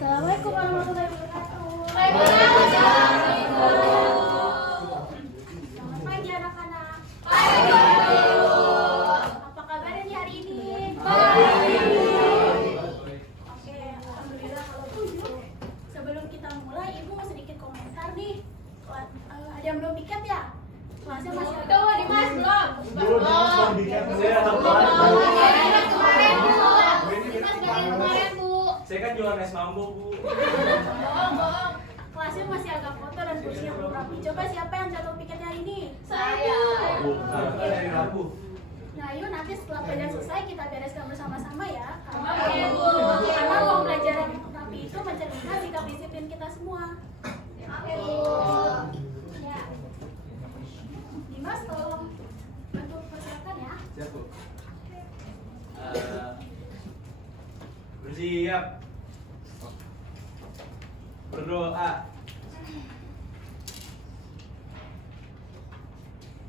Assalamualaikum warahmatullahi wabarakatuh. Waalaikumsalam. Selamat pagi anak-anak. Pagi, Bu. Apa kabarnya hari ini? Baik. Oke, alhamdulillah kalau begitu. Sebelum kita mulai, Ibu mau sedikit komentar nih. Ada yang belum piket ya? Kelasnya masih ada. Tuh, Dimas belum? Belum bikin saya ada Kemarin, Bu. Dimas dari kemarin, Bu. Saya kan jualan es mambo, Bu. Bohong. Kelasnya masih agak kotor dan kursinya belum rapi. Coba siapa yang jatuh piketnya hari ini? Saya. Aku. Nah, yuk nanti setelah pelajaran selesai kita bereskan bersama-sama ya. Oke, Bu. Karena uang belajar yang rapi itu mencerminkan sikap disiplin kita semua. Oke, Bu. Ya. Dimas, tolong bantu persiapkan ya. Siap, Bu. Bersiap. Berdoa.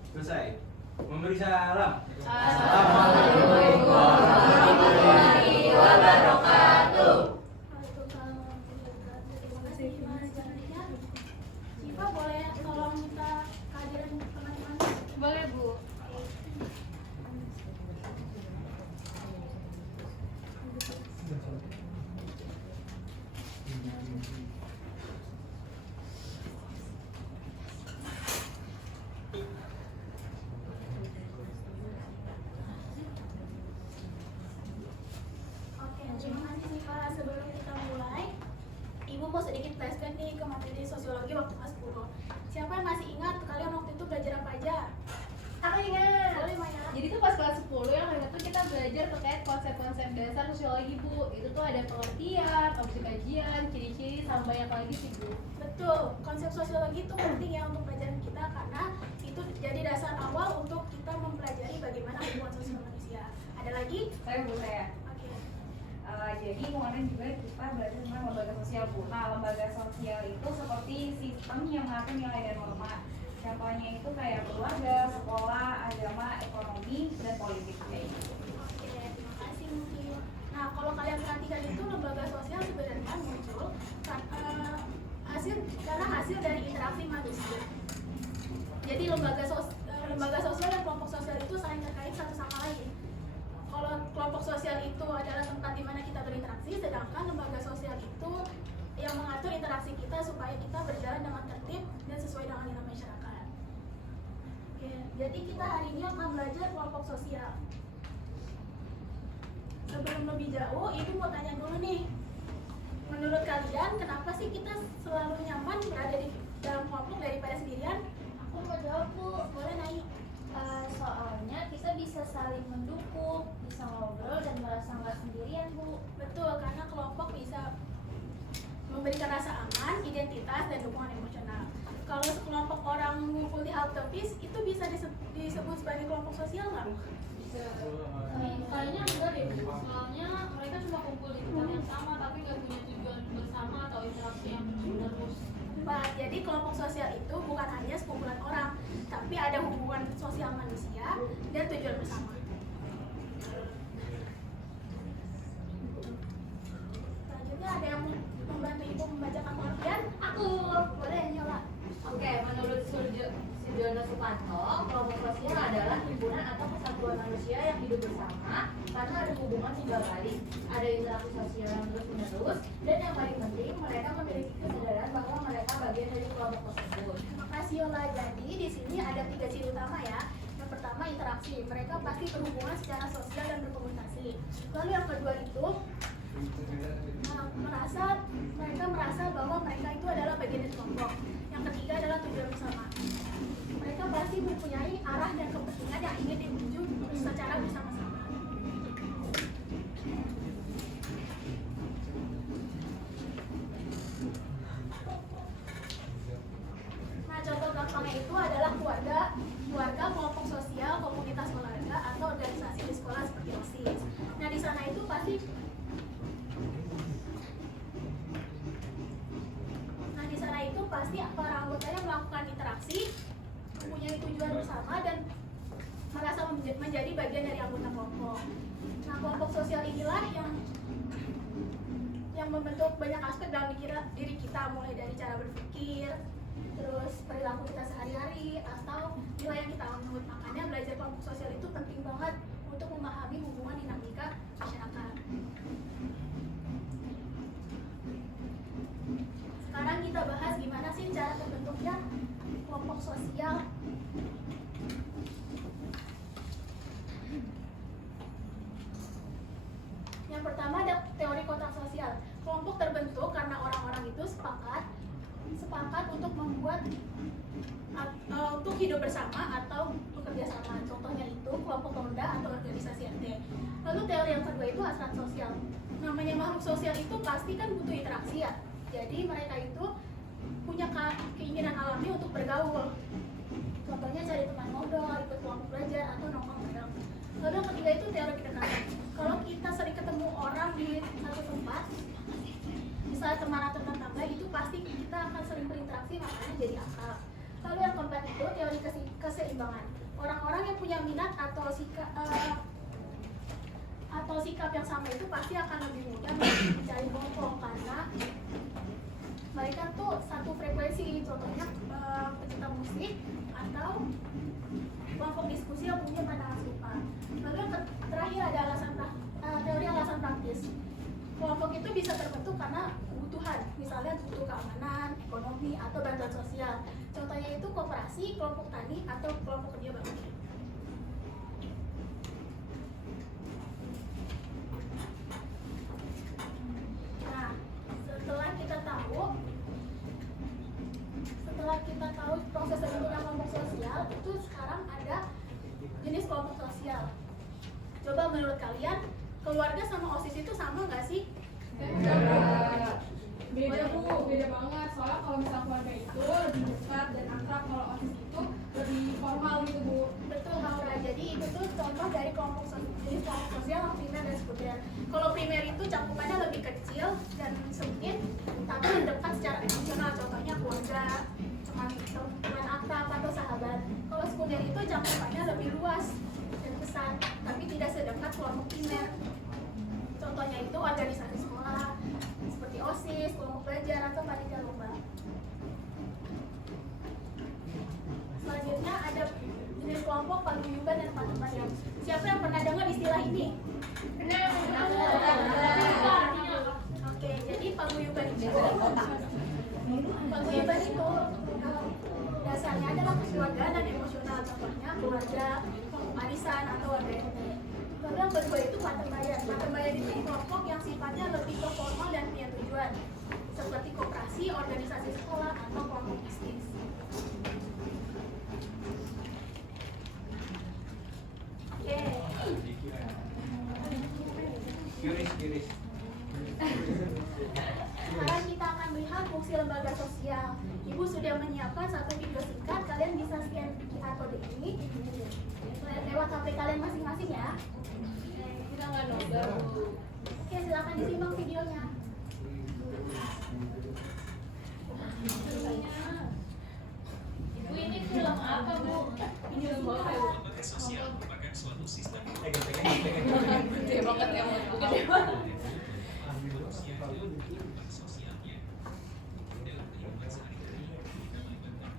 Selesai. Memberi salam. Assalamualaikum warahmatullahi wabarakatuh. Waalaikumsalam warahmatullahi wabarakatuh. Terima kasih Dimas. Selanjutnya, Siva boleh tolong minta kehadiran teman-teman. Boleh, Bu. Oke, terima kasih Siva. Sebelum kita mulai, Ibu mau sedikit flashback nih ke materi sosiologi waktu kelas 10. Siapa yang masih ingat kalian waktu itu belajar apa aja? Aku ingat. Boleh, Maya? Jadi tuh pas kelas 10 yang itu kita belajar terkait konsep-konsep dasar sosiologi, Bu. Itu tuh ada pengertian, opsi kajian, ciri-ciri, sama banyak lagi sih, Bu. Betul, konsep sosiologi itu penting ya untuk pelajaran kita karena itu jadi dasar awal untuk kita mempelajari bagaimana hubungan sosial manusia. Ada lagi? Saya. Oke. Jadi kemarin juga kita belajar tentang lembaga sosial, Bu. Nah, lembaga sosial itu seperti sistem yang mengatur nilai dan norma. Contohnya itu kayak keluarga, sekolah, agama, ekonomi, dan politik kayak gitu. Oke, terima kasih mungkin. Nah, kalau kalian perhatikan itu lembaga sosial sebenarnya muncul karena hasil dari interaksi manusia. Jadi lembaga sosial dan kelompok sosial itu saling terkait satu sama lain. Kalau kelompok sosial itu adalah tempat di mana kita berinteraksi, sedangkan lembaga sosial itu yang mengatur interaksi kita supaya kita berjalan dengan tertib dan sesuai dengan nilai masyarakat. Oke, jadi kita hari ini akan belajar kelompok sosial. Sebelum lebih jauh, Ibu mau tanya dulu nih. Menurut kalian, kenapa sih kita selalu nyaman berada di dalam kelompok daripada sendirian? Aku mau jawab, Bu. Boleh naik. Soalnya kita bisa saling mendukung, bisa ngobrol dan merasa nggak sendirian, Bu. Betul, karena kelompok bisa memberikan rasa aman, identitas, dan dukungan emosional. Kalau sekelompok orang ngumpul di halte bis, itu bisa disebut sebagai kelompok sosial nggak? Kayaknya enggak deh, Bu. Soalnya mereka cuma kumpul di tempat yang sama tapi nggak punya tujuan bersama atau interaksi yang terus. Pak, jadi kelompok sosial itu bukan hanya sekumpulan orang, tapi ada hubungan sosial manusia dan tujuan bersama. Selanjutnya ada yang membantu Ibu membacakan pengertian? Aku boleh nyoba. Oke, menurut Sujono Sukanto, kelompok sosial adalah himpunan atau kesatuan manusia yang hidup bersama karena ada hubungan timbal balik, ada interaksi sosial yang terus-menerus, dan yang paling penting mereka memiliki kesadaran bahwa mereka bagian dari kelompok tersebut. Terima kasih Yola. Jadi di sini ada 3 ciri utama ya. Yang pertama interaksi, mereka pasti berhubungan secara sosial dan berkomunikasi. Lalu yang kedua itu mereka merasa bahwa mereka itu adalah bagian dari kelompok. Yang ketiga adalah tujuan bersama. Mereka pasti mempunyai arah dan kepentingan yang ingin dituju secara bersama-sama. Nah, contoh gampangnya itu adalah keluarga, kelompok sosial, komunitas olahraga, atau organisasi di sekolah seperti OSIS. Nah, di sana itu pasti para anggotanya melakukan interaksi, mempunyai tujuan bersama dan merasa menjadi bagian dari anggota kelompok. Nah, kelompok sosial inilah yang membentuk banyak aspek dalam diri kita, mulai dari cara berpikir, terus perilaku kita sehari-hari, atau nilai yang kita anut. Makanya belajar kelompok sosial itu penting banget untuk memahami hubungan dinamika masyarakat. Sekarang kita bahas gimana sih cara terbentuknya kelompok sosial. Yang pertama ada teori kotak sosial. Kelompok terbentuk karena orang-orang itu sepakat untuk membuat untuk hidup bersama atau bekerja sama. Contohnya itu kelompok ronda atau organisasi RT. Lalu teori yang kedua itu hasrat sosial. Namanya makhluk sosial itu pasti kan butuh interaksi ya. Jadi mereka itu punya keinginan alami untuk bergaul. Contohnya cari teman ngobrol, ikut kelompok belajar, atau nongkrong bareng. Lalu yang ketiga itu teori kedekatan. Kalau kita sering ketemu orang di satu tempat, misalnya teman atau tetangga, itu pasti kita akan sering berinteraksi, makanya jadi akrab. Lalu yang keempat itu teori keseimbangan. Orang-orang yang punya minat atau sikap yang sama itu pasti akan lebih mudah mencari kelompok karena mereka tuh satu frekuensi. Contohnya pecinta musik atau kelompok diskusi yang punya pandangan serupa. Lalu yang terakhir ada teori alasan praktis. Kelompok itu bisa terbentuk karena kebutuhan, misalnya butuh keamanan, ekonomi, atau bantuan sosial. Contohnya itu koperasi, kelompok tani, atau kelompok kerja bakti. Nah, setelah kita tahu proses terbentuknya kelompok sosial, itu sekarang ada jenis kelompok sosial. Coba menurut kalian, keluarga sama OSIS itu sama nggak sih? Beda Bu, beda banget. Soalnya kalau misalnya keluarga itu lebih dekat dan akrab, kalau OSIS itu lebih formal gitu Bu. Betul Maura, jadi itu tuh contoh dari kelompok sosial yang primer dan sekunder. Kalau primer itu cakupannya lebih kecil dan sempit, tapi dekat secara emosional. Contohnya keluarga, teman akrab atau sahabat. Kalau sekunder itu cakupannya lebih luas dan besar, tapi tidak sedekat kelompok primer. Contohnya itu organisasi sekolah, seperti OSIS, kelompok belajar, atau panitia lomba. Selanjutnya ada jenis kelompok paguyuban dan patentayang. Siapa yang pernah dengar istilah ini? Oke, jadi paguyuban itu dasarnya adalah kekeluargaan dan emosional. Contohnya keluarga, arisan, atau warga RT. Lalu yang kedua itu patentayang. Patentayang itu kelompok yang sifatnya lebih ke formal dan punya tujuan, seperti koperasi, organisasi sekolah, atau kelompok bisnis. Oke. Kiris. Sekarang kita akan melihat fungsi lembaga sosial. Ibu sudah menyiapkan satu video singkat. Kalian bisa scan QR code ini lewat HP kalian masing-masing ya. Kita nggak nobar Bu. Oke, silakan disimak videonya. Ibu ini film apa Bu? Film apa Bu? Lembaga sosial merupakan suatu sistem Gede banget ya Bu. Gede banget. manusia dan sosialnya dalam kehidupan sehari-hari kita melibatkan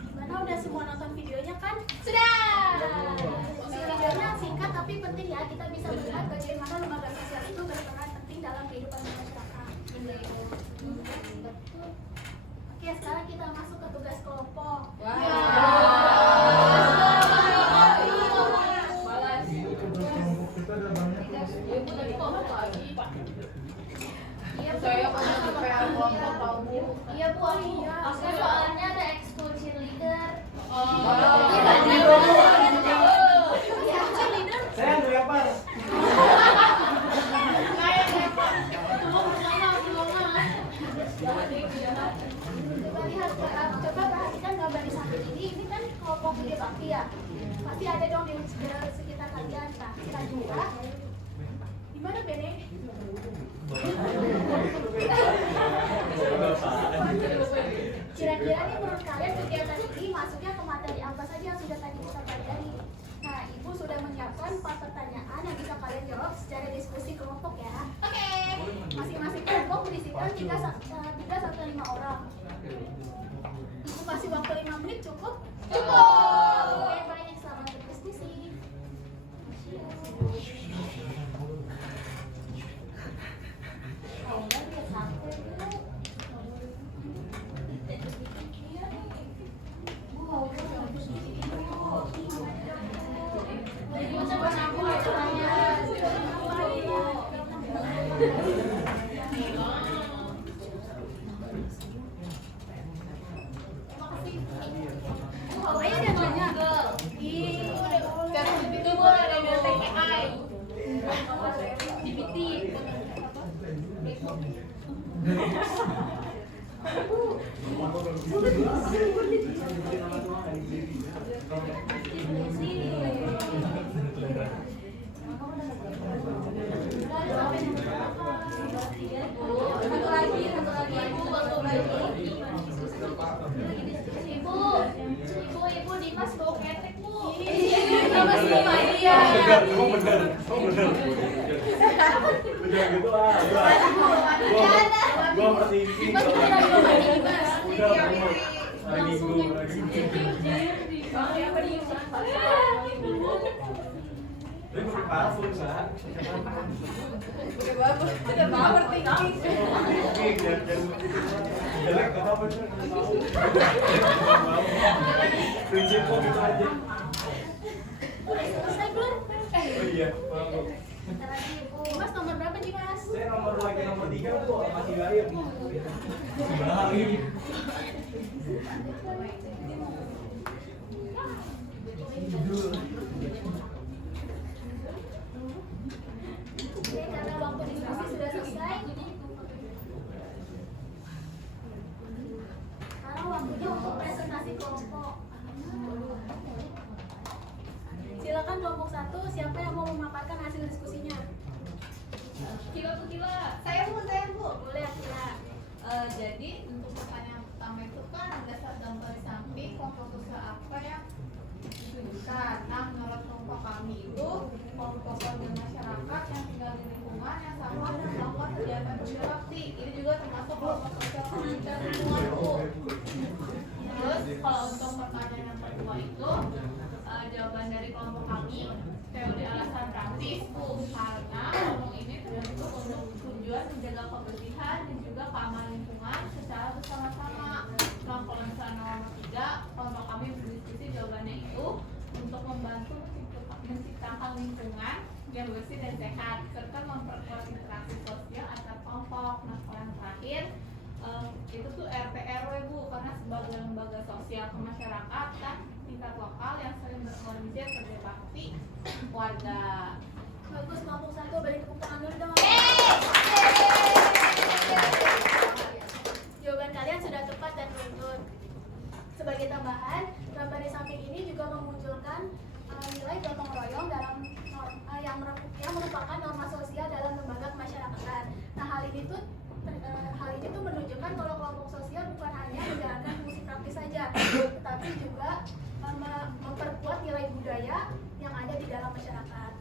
Gimana, udah semua nonton videonya kan? Sudah! Videonya singkat tapi penting ya. Kita bisa melihat bagaimana lembaga sosial itu berperan penting dalam kehidupan masyarakat. Oke, sekarang kita masuk ke tugas kelompok. Ibu tadi ngomong lagi. Iya, Bu. Saya pernah di PA kelompok tahu Bu. Iya, Bu. Iya. Aku soalnya ada ekskul cheerleader. Saya nggak pas. Tolong, Coba lihat, coba perhatikan gambar di samping ini kan kelompok gede bakti ya. Pasti ada dong di sekitar kalian. Nah, kira-kira di mana Bene? Kira-kira nih menurut kalian kegiatan ini masuknya ke materi apa saja yang sudah tadi kita pelajari? Nah, Ibu sudah menyiapkan 4 pertanyaan yang bisa kalian jawab secara diskusi kelompok ya. Oke. Masing-masing kelompok berisikan 3 sampai 5 orang. Ibu kasih waktu 5 menit cukup? Cukup. Oke, baik, selamat berdiskusi. Ayo dia nanya. Itu boleh ada bibliotek AI. GPT. Satu lagi ibu, waktu lagi. Ibu Dimas bau ketek bu. Sama semua dia. Bener gitu ah. Gua persingking. Udah hari Minggu. Dia pakai parfum sah. Udah mau overthinking. Jelek gak apa-apa sih. Prinsip kok gitu aja. Udah selesai belum? Oh iya, maaf. Bentar lagi Ibu. Mas nomor berapa nih Mas? Saya nomor 3 bu, masih gaib. Baik. Oke, karena waktu diskusi sudah selesai. Sekarang waktunya untuk presentasi kelompok. Silakan kelompok 1, siapa yang mau memaparkan hasil diskusinya? Kila. Saya bu. Boleh Akila. Jadi untuk pertanyaan pertama itu kan berdasar gambar di samping kelompok usaha apa yang ditujukan. Nah, menurut kelompok kami itu kelompok warga masyarakat yang tinggal di lingkungan yang sama dan melakukan kegiatan berbakti. Ini juga termasuk kelompok sosial pengajar lingkungan bu. Terus kalau untuk pertanyaan yang kedua itu jawaban dari kelompok kami teori alasan praktis bu, karena kelompok ini terbentuk untuk tujuan menjaga kebersihan dan juga keamanan lingkungan secara bersama-sama. Nah, kalau misalnya nomor 3, kelompok kami berdiskusi jawabannya itu untuk membantu menciptakan lingkungan yang bersih dan sehat serta memperkuat interaksi sosial antar kelompok. Nah, kalau yang terakhir itu tuh RT RW bu, karena sebagai lembaga sosial kemasyarakatan tingkat lokal yang sering berorganisasi kerja bakti warga. Bagus, kelompok 1 beri tepuk tangan dulu dong. Jawaban kalian sudah tepat dan runtut. Sebagai tambahan, gambar di samping ini juga memunculkan nilai gotong royong dalam yang merupakan norma sosial dalam lembaga kemasyarakatan. Nah, hal ini tuh menunjukkan kalau kelompok sosial bukan hanya menjalankan fungsi praktis saja, tetapi juga memperkuat nilai budaya yang ada di dalam masyarakat.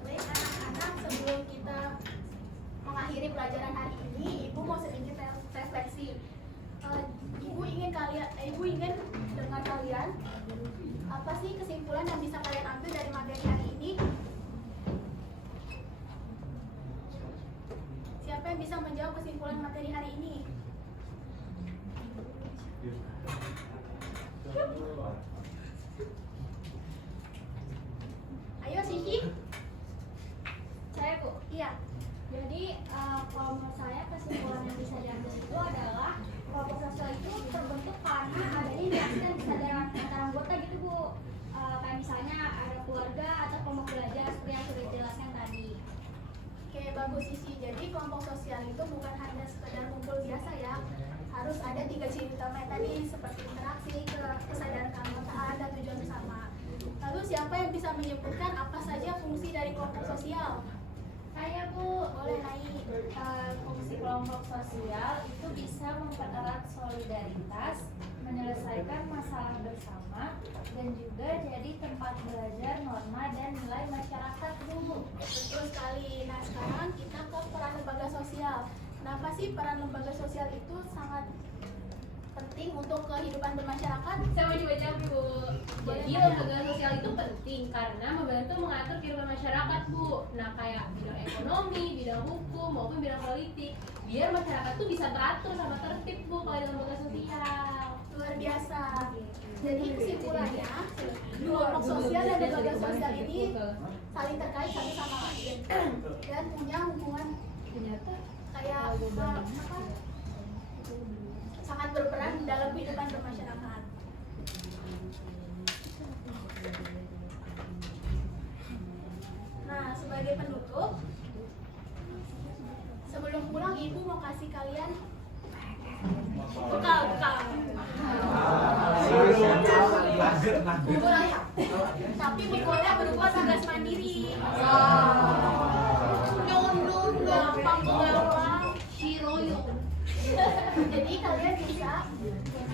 Baik anak-anak, sebelum kita mengakhiri pelajaran hari ini, Ibu mau sedikit refleksi. Ibu ingin dengan kalian apa sih kesimpulan yang bisa kalian ambil dari materi hari ini? Siapa yang bisa menjawab kesimpulan materi hari ini? Ayo Sisi. itu adalah kelompok sosial itu terbentuk karena adanya interaksi dan kesadaran antara anggota gitu Bu. Kayak misalnya ada keluarga atau kelompok belajar seperti yang sudah dijelaskan tadi. Oke, bagus Sisi. Jadi kelompok sosial itu bukan hanya sekedar kumpul biasa ya. Harus ada 3 ciri utama tadi seperti interaksi, kesadaran keanggotaan, dan tujuan bersama. Lalu siapa yang bisa menyebutkan apa saja fungsi dari kelompok sosial? Saya Bu, Boleh naik. fungsi kelompok sosial itu bisa mempererat solidaritas, menyelesaikan masalah bersama, dan juga jadi tempat belajar norma dan nilai masyarakat Bu. Betul sekali. Nah, sekarang kita ke peran lembaga sosial. Kenapa sih peran lembaga sosial itu sangat penting untuk kehidupan bermasyarakat? Saya mau coba jawab Bu. Jadi lembaga sosial itu penting karena membantu mengatur kehidupan masyarakat Bu. Nah kayak bidang ekonomi, bidang hukum maupun bidang politik, biar masyarakat tuh bisa teratur sama tertib Bu kalau di lembaga sosial. Luar biasa. Jadi kesimpulannya, kelompok sosial dan lembaga sosial ini saling terkait satu sama lain dan punya hubungan kayak sangat berperan dalam kehidupan bermasyarakat. Nah, sebagai penutup, sebelum pulang Ibu mau kasih kalian bekal. Bubur ayam. Tapi bukunya berupa tugas mandiri. Gampang. Jadi kalian bisa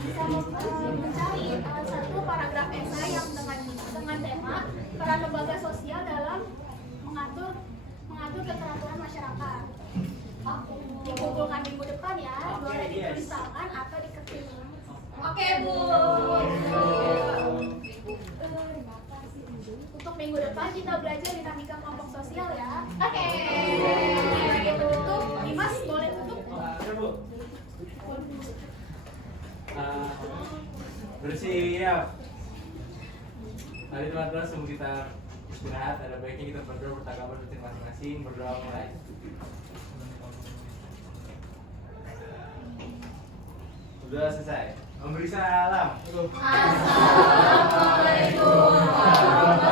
mencari satu paragraf esai yang dengan tema peran lembaga sosial dalam mengatur keteraturan masyarakat. Dikumpulkan minggu depan ya, boleh ditulis tangan atau diketik. Oke Bu. Untuk minggu depan kita belajar dinamika kelompok sosial ya. Oke. Sebagai penutup, Dimas boleh tutup? Ya, Bu. Bersiap. Mari teman-teman sebelum kita istirahat, ada baiknya kita berdoa bertanggapan rutin masing-masing. Berdoa mulai. Sudah selesai. Memberi salam. Assalamualaikum warahmatullahi